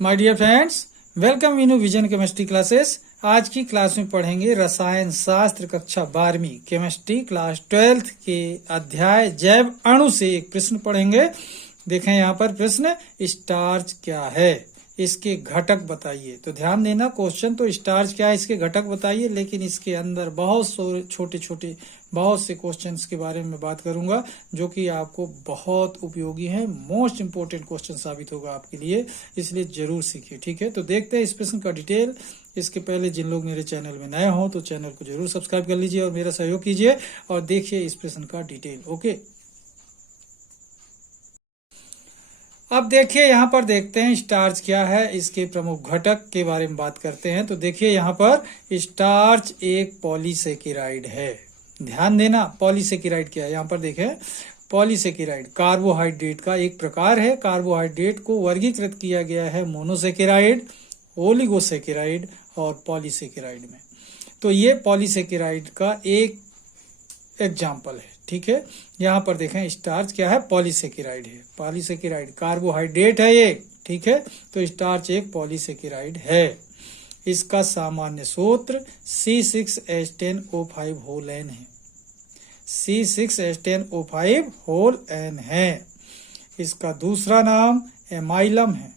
My dear friends, welcome in Vision Chemistry classes. आज की class में पढ़ेंगे रसायन शास्त्र कक्षा 12वीं केमिस्ट्री क्लास 12th के अध्याय जैव अणु से एक प्रश्न पढ़ेंगे। देखें यहाँ पर प्रश्न, स्टार्च क्या है, इसके घटक बताइए। तो ध्यान देना, क्वेश्चन तो स्टार्च क्या है इसके घटक बताइए, लेकिन इसके अंदर बहुत छोटे छोटे बहुत से क्वेश्चंस के बारे में बात करूंगा जो कि आपको बहुत उपयोगी है, मोस्ट इंपोर्टेंट क्वेश्चन साबित होगा आपके लिए, इसलिए जरूर सीखिए। ठीक है, तो देखते हैं इस प्रश्न का डिटेल। इसके पहले जिन लोग मेरे चैनल में नए हों तो चैनल को जरूर सब्सक्राइब कर लीजिए और मेरा सहयोग कीजिए और देखिए इस प्रश्न का डिटेल। ओके, अब देखिए यहाँ पर देखते हैं स्टार्च क्या है, इसके प्रमुख घटक के बारे में बात करते हैं। तो देखिए यहाँ पर स्टार्च एक पॉलीसेकेराइड है। ध्यान देना, पॉलीसेकेराइड क्या है। यहाँ पर देखें, पॉलीसेकेराइड कार्बोहाइड्रेट का एक प्रकार है। कार्बोहाइड्रेट को वर्गीकृत किया गया है मोनोसेकेराइड, ओलिगोसेकेराइड और पॉलीसेकेराइड में। तो ये पॉलीसेकेराइड का एक एग्जाम्पल है। ठीक है, यहाँ पर देखें स्टार्च क्या है, पॉलीसेकेराइड है। पॉलीसेकेराइड कार्बोहाइड्रेट है ये। ठीक है, तो स्टार्च एक पॉलीसेकेराइड है। इसका सामान्य सूत्र C6H10O5 होल एन है। C6H10O5 होल एन है। इसका दूसरा नाम एमाइलम है।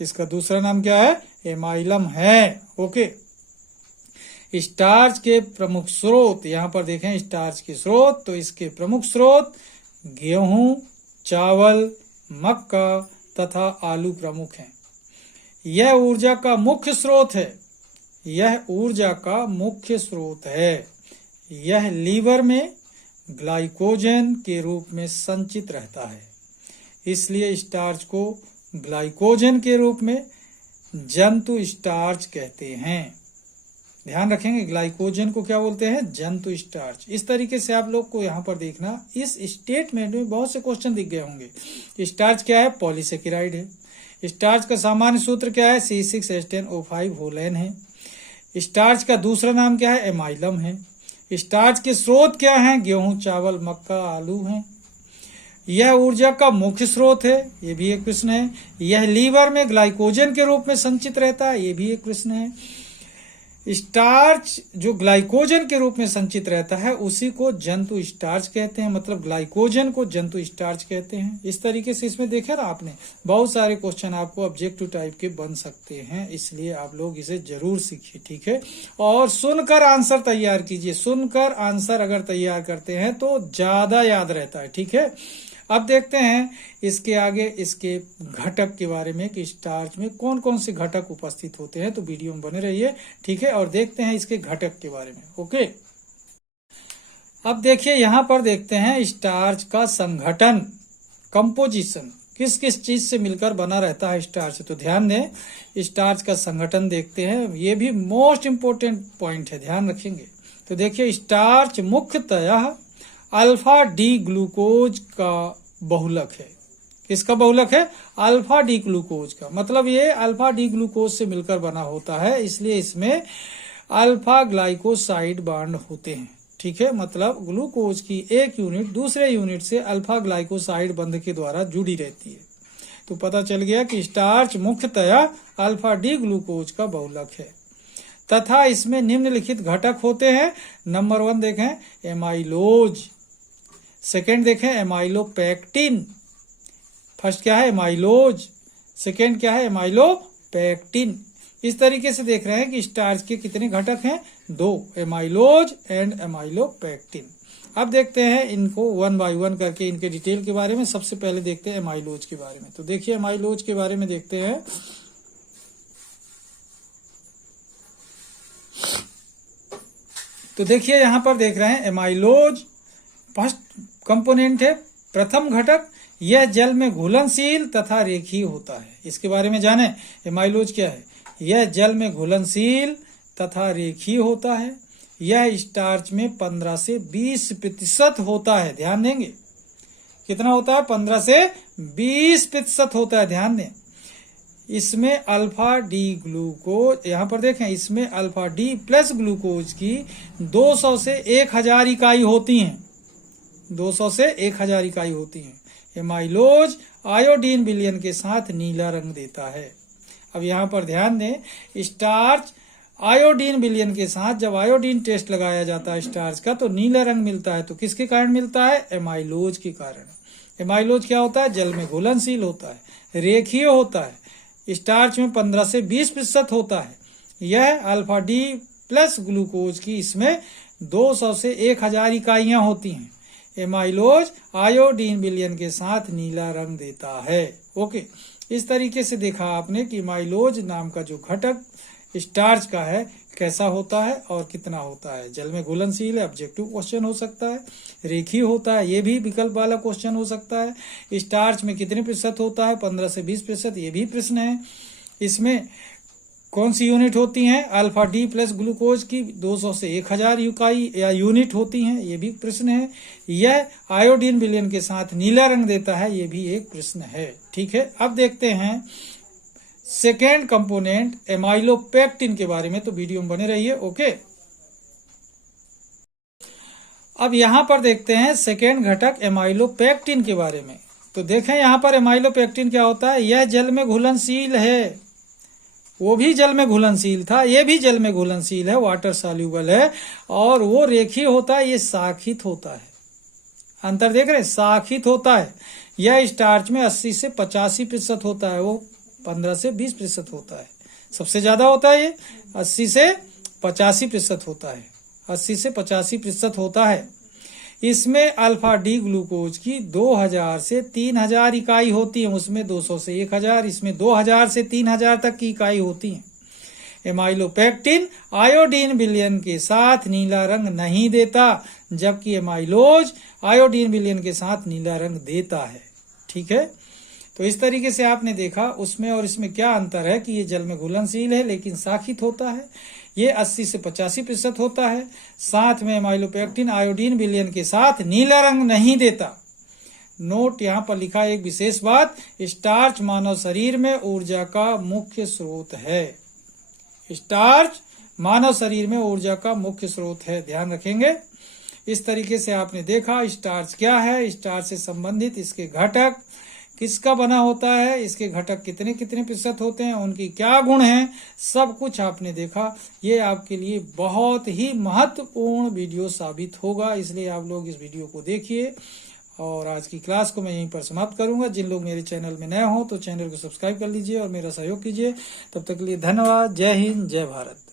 इसका दूसरा नाम क्या है, एमाइलम है। ओके, स्टार्च के प्रमुख स्रोत, यहाँ पर देखें स्टार्च के स्रोत, तो इसके प्रमुख स्रोत गेहूं, चावल, मक्का तथा आलू प्रमुख हैं। यह ऊर्जा का मुख्य स्रोत है। यह ऊर्जा का मुख्य स्रोत है। यह लीवर में ग्लाइकोजन के रूप में संचित रहता है, इसलिए स्टार्च को ग्लाइकोजन के रूप में जंतु स्टार्च कहते हैं। ध्यान रखेंगे, ग्लाइकोजन को क्या बोलते हैं, जंतु स्टार्च। इस तरीके से आप लोग को यहाँ पर देखना, इस स्टेटमेंट में बहुत से क्वेश्चन दिख गए होंगे। स्टार्च क्या है, पॉलीसेकेराइड है। स्टार्च का सामान्य सूत्र क्या है, C6H10O5 होल एन है। स्टार्च का दूसरा नाम क्या है, एमाइलम है। स्टार्च के स्रोत क्या हैं, गेहूं, चावल, मक्का, आलू हैं। यह ऊर्जा का मुख्य स्रोत है, ये भी एक प्रश्न है। यह लीवर में ग्लाइकोजन के रूप में संचित रहता है, ये भी एक प्रश्न है। स्टार्च जो ग्लाइकोजन के रूप में संचित रहता है उसी को जंतु स्टार्च कहते हैं, मतलब ग्लाइकोजन को जंतु स्टार्च कहते हैं। इस तरीके से इसमें देखे ना आपने, बहुत सारे क्वेश्चन आपको ऑब्जेक्टिव टाइप के बन सकते हैं, इसलिए आप लोग इसे जरूर सीखिए। ठीक है, और सुनकर आंसर तैयार कीजिए। सुनकर आंसर अगर तैयार करते हैं तो ज्यादा याद रहता है। ठीक है, अब देखते हैं इसके आगे इसके घटक के बारे में कि स्टार्च में कौन कौन से घटक उपस्थित होते हैं। तो वीडियो में बने रहिए। ठीक है, और देखते हैं इसके घटक के बारे में। ओके, अब देखिए यहाँ पर देखते हैं स्टार्च का संगठन, कंपोजिशन, किस किस चीज से मिलकर बना रहता है स्टार्च। तो ध्यान दें, स्टार्च का संगठन देखते हैं, ये भी मोस्ट इंपोर्टेंट पॉइंट है, ध्यान रखेंगे। तो देखिए स्टार्च मुख्यतः अल्फा डी ग्लूकोज का बहुलक है। किसका बहुलक है, अल्फा डी ग्लूकोज का। मतलब ये अल्फा डी ग्लूकोज से मिलकर बना होता है, इसलिए इसमें अल्फा ग्लाइकोसाइड बांड होते हैं। ठीक है, मतलब ग्लूकोज की एक यूनिट दूसरे यूनिट से अल्फा ग्लाइकोसाइड बंध के द्वारा जुड़ी रहती है। तो पता चल गया कि स्टार्च मुख्यतः अल्फा डी ग्लूकोज का बहुलक है तथा इसमें निम्नलिखित घटक होते हैं। नंबर 1 देखें, एमाइलोज। सेकेंड देखें, एमाइलोपेक्टिन। फर्स्ट क्या है, एमाइलोज। सेकेंड क्या है, एमाइलोपेक्टिन। इस तरीके से देख रहे हैं कि स्टार्च के कितने घटक हैं, 2, एमाइलोज एंड एमाइलोपेक्टिन। अब देखते हैं इनको 1 बाय 1 करके इनके डिटेल के बारे में। सबसे पहले देखते हैं एमाइलोज के बारे में। तो देखिए एमाइलोज के बारे में देखते हैं। तो देखिए यहाँ पर देख रहे हैं एमाइलोज फर्स्ट कंपोनेंट है, प्रथम घटक। यह जल में घुलनशील तथा रेखीय होता है। इसके बारे में जाने, एमाइलोज क्या है, यह जल में घुलनशील तथा रेखीय होता है। यह स्टार्च में 15 से 20% होता है। ध्यान देंगे, कितना होता है, 15 से 20% होता है। ध्यान दें, इसमें अल्फा डी ग्लूकोज, यहाँ पर देखें इसमें अल्फा डी प्लस ग्लूकोज की 200 से 1000 इकाई होती हैं। 200 से 1000 इकाई होती हैं। एमाइलोज आयोडीन विलयन के साथ नीला रंग देता है। अब यहाँ पर ध्यान दें, स्टार्च आयोडीन विलयन के साथ जब आयोडीन टेस्ट लगाया जाता है स्टार्च का तो नीला रंग मिलता है। तो किसके कारण मिलता है? एमाइलोज के कारण। एमाइलोज क्या होता है? जल में घुलनशील होता है, रेखीय होता है, स्टार्च में 15 से 20% होता है। यह अल्फा डी प्लस ग्लूकोज की इसमें 200 से 1000 इकाइयां होती हैं। एमाइलोज आयोडीन विलयन के साथ नीला रंग देता है। ओके, इस तरीके से देखा आपने कि एमाइलोज नाम का जो घटक स्टार्च का है कैसा होता है और कितना होता है। जल में घुलनशील है, ऑब्जेक्टिव क्वेश्चन हो सकता है। रेखीय होता है, ये भी विकल्प वाला क्वेश्चन हो सकता है। स्टार्च में कितने प्रतिशत होता है? 15 से 20%, ये भी प्रश्न है। इसमें कौन सी यूनिट होती हैं? अल्फा डी प्लस ग्लूकोज की 200 से 1000 इकाई या यूनिट होती हैं, ये भी प्रश्न है। यह आयोडीन विलयन के साथ नीला रंग देता है, ये भी एक प्रश्न है। ठीक है, अब देखते हैं सेकेंड कंपोनेंट एमाइलोपेक्टिन के बारे में, तो वीडियो में बने रहिए। ओके, अब यहां पर देखते हैं सेकेंड घटक एमाइलोपेक्टिन के बारे में। तो देखें यहां पर एमाइलोपेक्टिन क्या होता है? यह जल में घुलनशील है, वो भी जल में घुलनशील था, ये भी जल में घुलनशील है, वाटर सॉल्यूबल है, और वो रेखीय होता है, ये शाखित होता है। अंतर देख रहे हैं, शाखित होता है। यह स्टार्च में 80 से 85% होता है, वो 15 से 20% होता है। सबसे ज्यादा होता है ये 80 से 85% होता है, 80 से 85% होता है। इसमें अल्फा डी ग्लूकोज की 2000 से 3000 इकाई होती है, उसमें 200 से 1000, इसमें 2000 से 3000 तक की इकाई होती है। एमाइलोपेक्टिन आयोडीन विलयन के साथ नीला रंग नहीं देता, जबकि एमाइलोज आयोडीन विलयन के साथ नीला रंग देता है। ठीक है, तो इस तरीके से आपने देखा उसमें और इसमें क्या अंतर है कि ये जल में घुलनशील है लेकिन शाखित होता है, ये 80 से 85% होता है। साथ में एमाइलोपेक्टिन आयोडीन विलयन के साथ नीला रंग नहीं देता। नोट यहाँ पर लिखा एक विशेष बात, स्टार्च मानव शरीर में ऊर्जा का मुख्य स्रोत है। स्टार्च मानव शरीर में ऊर्जा का मुख्य स्रोत है, ध्यान रखेंगे। इस तरीके से आपने देखा स्टार्च क्या है, स्टार्च से संबंधित इसके घटक किसका बना होता है, इसके घटक कितने कितने प्रतिशत होते हैं, उनकी क्या गुण हैं, सब कुछ आपने देखा। ये आपके लिए बहुत ही महत्वपूर्ण वीडियो साबित होगा, इसलिए आप लोग इस वीडियो को देखिए। और आज की क्लास को मैं यहीं पर समाप्त करूंगा। जिन लोग मेरे चैनल में नए हो तो चैनल को सब्सक्राइब कर लीजिए और मेरा सहयोग कीजिए। तब तक के लिए धन्यवाद। जय हिंद, जय भारत।